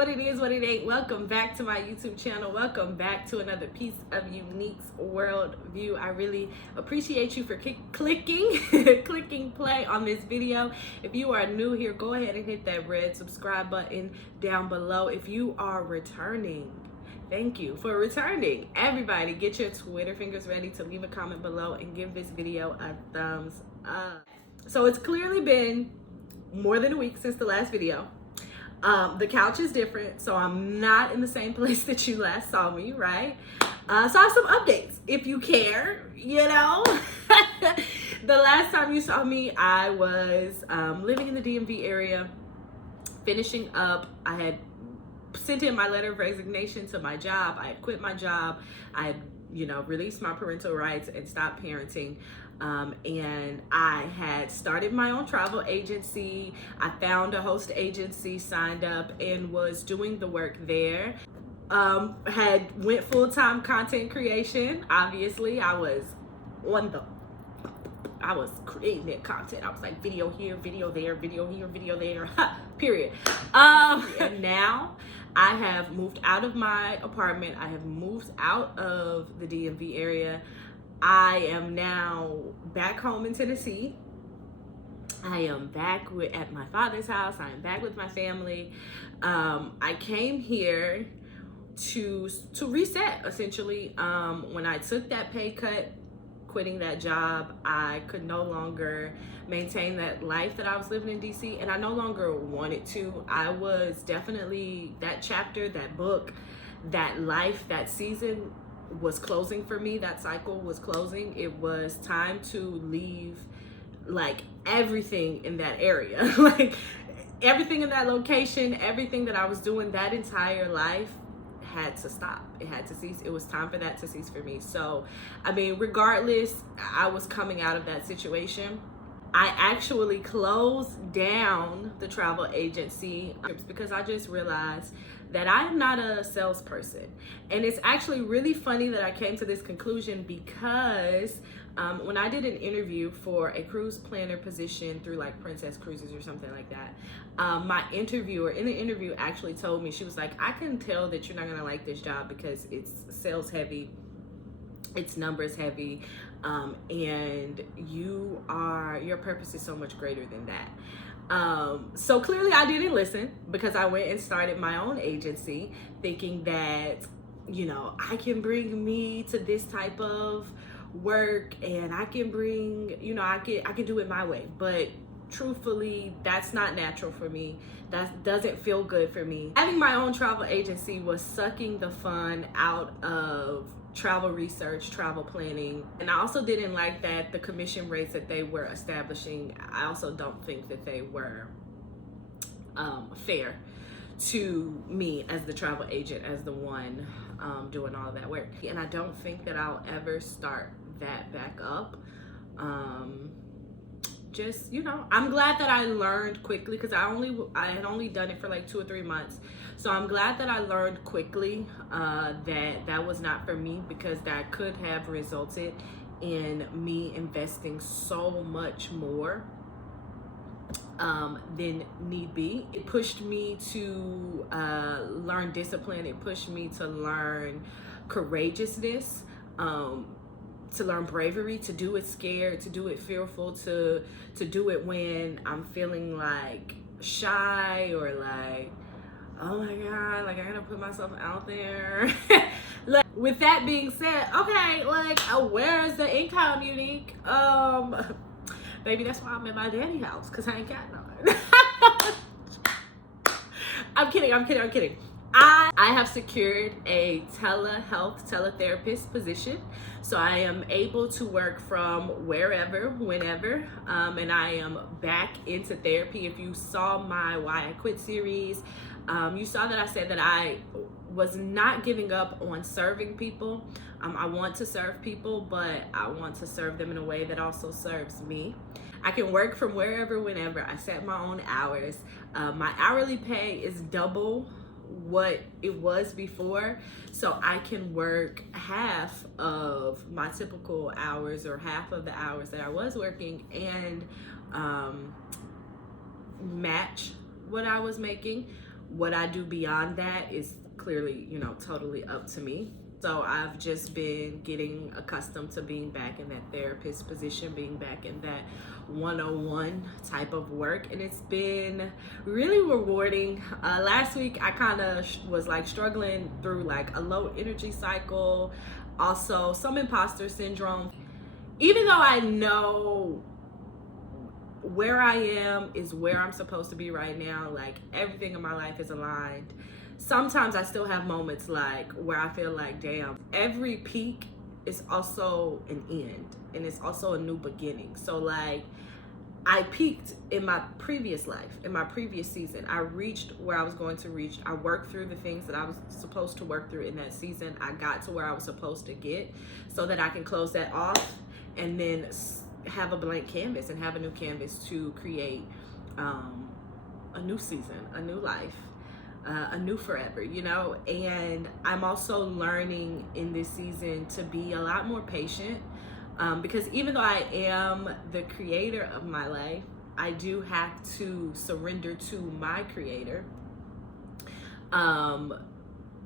what it is, what it ain't. Welcome back to my YouTube channel. Welcome back to another piece of Unique's worldview. I really appreciate you for clicking play on this video. If you are new here, go ahead and hit that red subscribe button down below. If you are returning, thank you for returning. Everybody, get your Twitter fingers ready to leave a comment below and give this video a thumbs up. So it's clearly been more than a week since the last video. The couch is different, so I'm not in the same place that you last saw me, right? So I have some updates, if you care, you know. The last time you saw me, I was living in the DMV area, finishing up. I had sent in my letter of resignation to my job. I had quit my job. I had, released my parental rights and stopped parenting. And I had started my own travel agency. I found a host agency, signed up, and was doing the work there. Had went full-time content creation. Obviously, I was creating that content. I was like, video here, video there, video here, video there, period. And now I have moved out of my apartment. I have moved out of the DMV area. I am now back home in Tennessee. I am back at my father's house. I am back with my family. I came here to reset, essentially. When I took that pay cut, quitting that job, I could no longer maintain that life that I was living in DC, and I no longer wanted to. I was definitely, that chapter, that book, that life, that season was closing for me. That cycle was closing. It was time to leave, like, everything in that area. Like, everything in that location, everything that I was doing that entire life had to stop. It had to cease. It was time for that to cease for me. So, I mean, regardless, I was coming out of that situation. I actually closed down the travel agency because I just realized that I am not a salesperson. And it's actually really funny that I came to this conclusion because when I did an interview for a cruise planner position through like Princess Cruises or something like that, my interviewer in the interview actually told me, she was like, I can tell that you're not gonna like this job because it's sales heavy, it's numbers heavy, and your purpose is so much greater than that. So clearly I didn't listen, because I went and started my own agency thinking that, I can bring me to this type of work and I can bring, I can do it my way. But truthfully, that's not natural for me. That doesn't feel good for me. Having my own travel agency was sucking the fun out of travel research, travel planning. And I also didn't like that the commission rates that they were establishing, I also don't think that they were fair to me as the travel agent, as the one doing all of that work. And I don't think that I'll ever start that back up. Just, I'm glad that I learned quickly, because I had only done it for like 2 or 3 months. So I'm glad that I learned quickly that was not for me, because that could have resulted in me investing so much more than need be. It pushed me to learn discipline. It pushed me to learn courageousness, to learn bravery, to do it scared, to do it fearful, to do it when I'm feeling like shy or like, oh my God, like I gotta put myself out there. Like, with that being said, okay, like where's the income, Unique? Baby, that's why I'm at my daddy's house, because I ain't got none. I'm kidding. I have secured a teletherapist position. So I am able to work from wherever, whenever, and I am back into therapy. If you saw my Why I Quit series, you saw that I said that I was not giving up on serving people. I want to serve people, but I want to serve them in a way that also serves me. I can work from wherever, whenever. I set my own hours. My hourly pay is double what it was before, so I can work half of my typical hours, or half of the hours that I was working, and match what I was making What I do beyond that is clearly, totally up to me. So I've just been getting accustomed to being back in that therapist position, being back in that 101 type of work, and it's been really rewarding. Last week I kind of was like struggling through like a low energy cycle, also some imposter syndrome. Even though I know where I am is where I'm supposed to be right now, like everything in my life is aligned, sometimes I still have moments like where I feel like, damn, every peak is also an end and it's also a new beginning. So like I peaked in my previous life, in my previous season. I reached where I was going to reach. I worked through the things that I was supposed to work through in that season. I got to where I was supposed to get so that I can close that off and then have a blank canvas and have a new canvas to create a new season, a new life, a new forever, and I'm also learning in this season to be a lot more patient, because even though I am the creator of my life, I do have to surrender to my creator,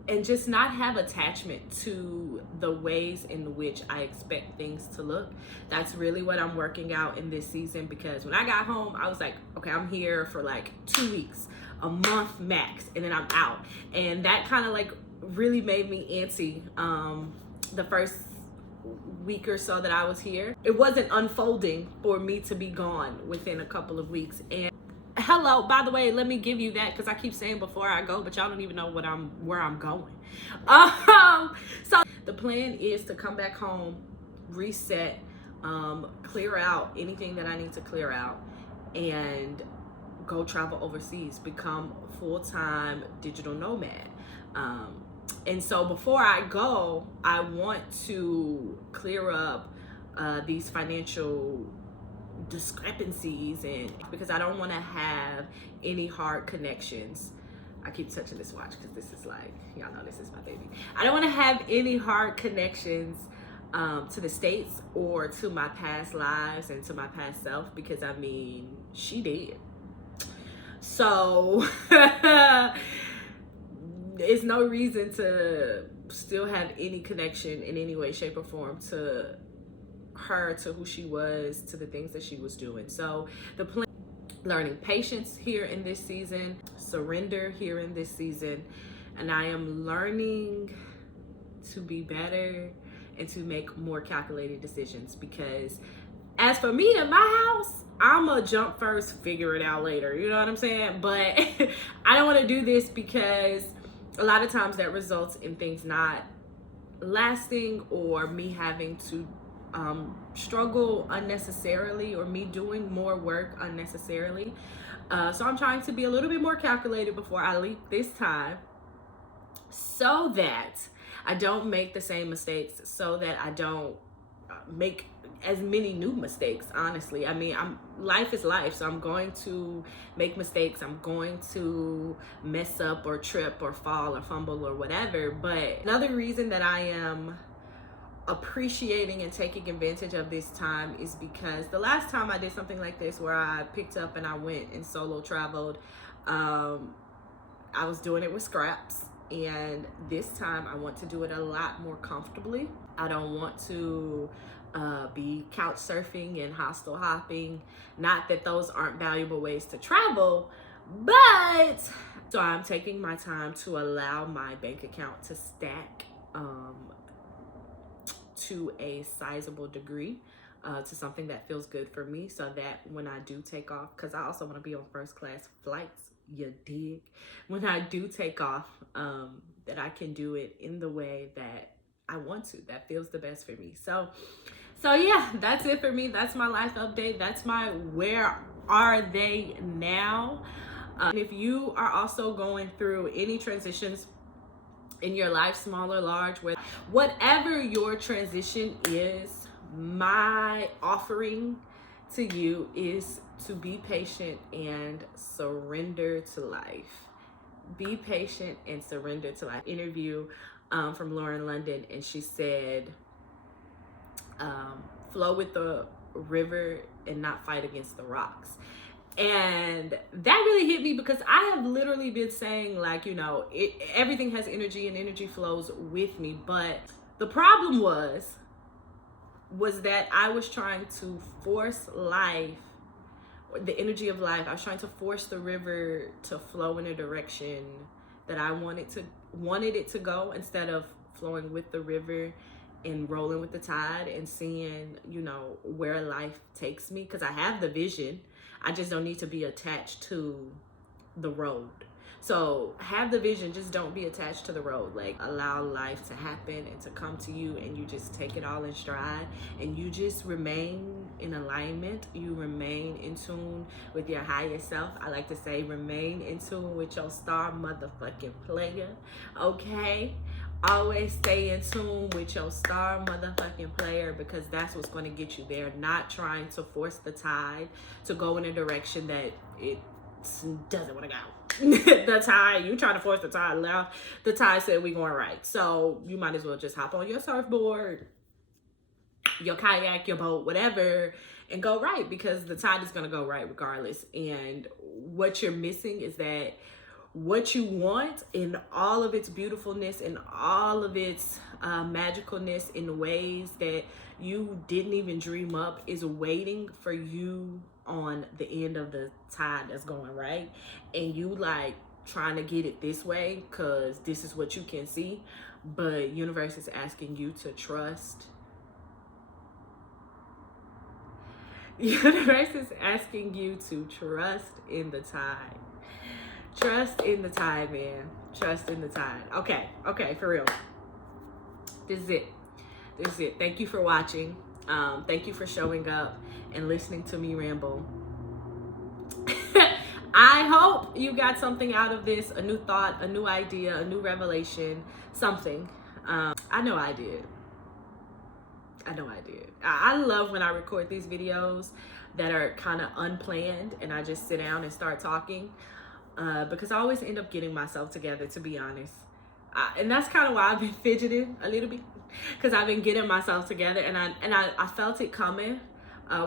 and just not have attachment to the ways in which I expect things to look. That's really what I'm working out in this season, because when I got home, I was like, okay, I'm here for like 2 weeks, a month max, and then I'm out. And that kind of like really made me antsy the first week or so that I was here. It wasn't unfolding for me to be gone within a couple of weeks. And hello, by the way, let me give you that, because I keep saying before I go, but y'all don't even know where I'm going. So the plan is to come back home, reset, clear out anything that I need to clear out, and go travel overseas, become a full-time digital nomad. And so before I go, I want to clear up these financial discrepancies, and because I don't want to have any hard connections. I keep touching this watch because this is like, y'all know this is my baby. I don't want to have any hard connections to the States or to my past lives and to my past self, because I mean, she did. So there's no reason to still have any connection in any way, shape, or form to her, to who she was, to the things that she was doing. So the plan, learning patience here in this season, surrender here in this season, and I am learning to be better and to make more calculated decisions, because as for me in my house, I'm a jump first, figure it out later, you know what I'm saying? But I don't want to do this, because a lot of times that results in things not lasting, or me having to struggle unnecessarily, or me doing more work unnecessarily. So I'm trying to be a little bit more calculated before I leap this time, so that I don't make the same mistakes, so that I don't make as many new mistakes. Honestly, I mean, life is life, so I'm going to make mistakes, I'm going to mess up or trip or fall or fumble or whatever. But another reason that I am appreciating and taking advantage of this time is because the last time I did something like this, where I picked up and I went and solo traveled, I was doing it with scraps, and this time I want to do it a lot more comfortably. I don't want to be couch surfing and hostel hopping. Not that those aren't valuable ways to travel, but so I'm taking my time to allow my bank account to stack to a sizable degree, to something that feels good for me, so that when I do take off, because I also want to be on first class flights, you dig? When I do take off, that I can do it in the way that I want to, that feels the best for me. So yeah, that's it for me. That's my life update. That's my where are they now. And if you are also going through any transitions in your life, small or large, whatever your transition is, my offering to you is to be patient and surrender to life. Be patient and surrender to life. Interview from Lauren London, and she said, flow with the river and not fight against the rocks. And that really hit me because I have literally been saying, like, you know, everything has energy and energy flows with me. But the problem was that I was trying to force life, the energy of life. I was trying to force the river to flow in a direction that I wanted it to go, instead of flowing with the river and rolling with the tide and seeing, you know, where life takes me. Because I have the vision, I just don't need to be attached to the road. So have the vision, just don't be attached to the road. Like, allow life to happen and to come to you, and you just take it all in stride, and you just remain in alignment. You remain in tune with your higher self. I like to say, remain in tune with your star motherfucking player. Okay? Always stay in tune with your star motherfucking player, because that's what's going to get you there. Not trying to force the tide to go in a direction that it doesn't want to go. The tide, you trying to force the tide left, the tide said we going right. So you might as well just hop on your surfboard, your kayak, your boat, whatever, and go right, because the tide is going to go right regardless. And what you're missing is that what you want in all of its beautifulness and all of its magicalness in ways that you didn't even dream up is waiting for you on the end of the tide that's going right. And you like trying to get it this way because this is what you can see, but universe is asking you to trust. Universe is asking you to trust in the tide. Trust in the tide, man. Trust in the tide. Okay, for real. This is it. Thank you for watching. Thank you for showing up and listening to me ramble. I hope you got something out of this, a new thought, a new idea, a new revelation, something. I know I did. I love when I record these videos that are kind of unplanned and I just sit down and start talking. Because I always end up getting myself together, to be honest. And that's kind of why I've been fidgeting a little bit, because I've been getting myself together, and I felt it coming,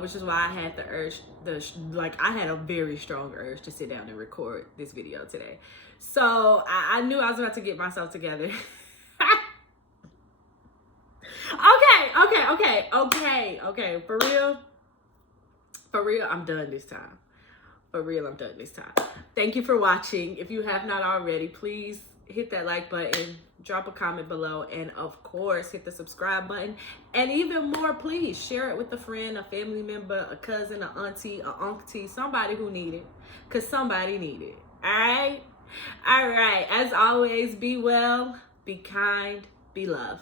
which is why I had the urge, I had a very strong urge to sit down and record this video today. So I knew I was about to get myself together. Okay, for real, I'm done this time. Thank you for watching. If you have not already, please hit that like button, drop a comment below, and of course hit the subscribe button. And even more, please share it with a friend, a family member, a cousin, an auntie, an uncle, somebody who need it, because somebody need it. All right. As always, be well, be kind, be love.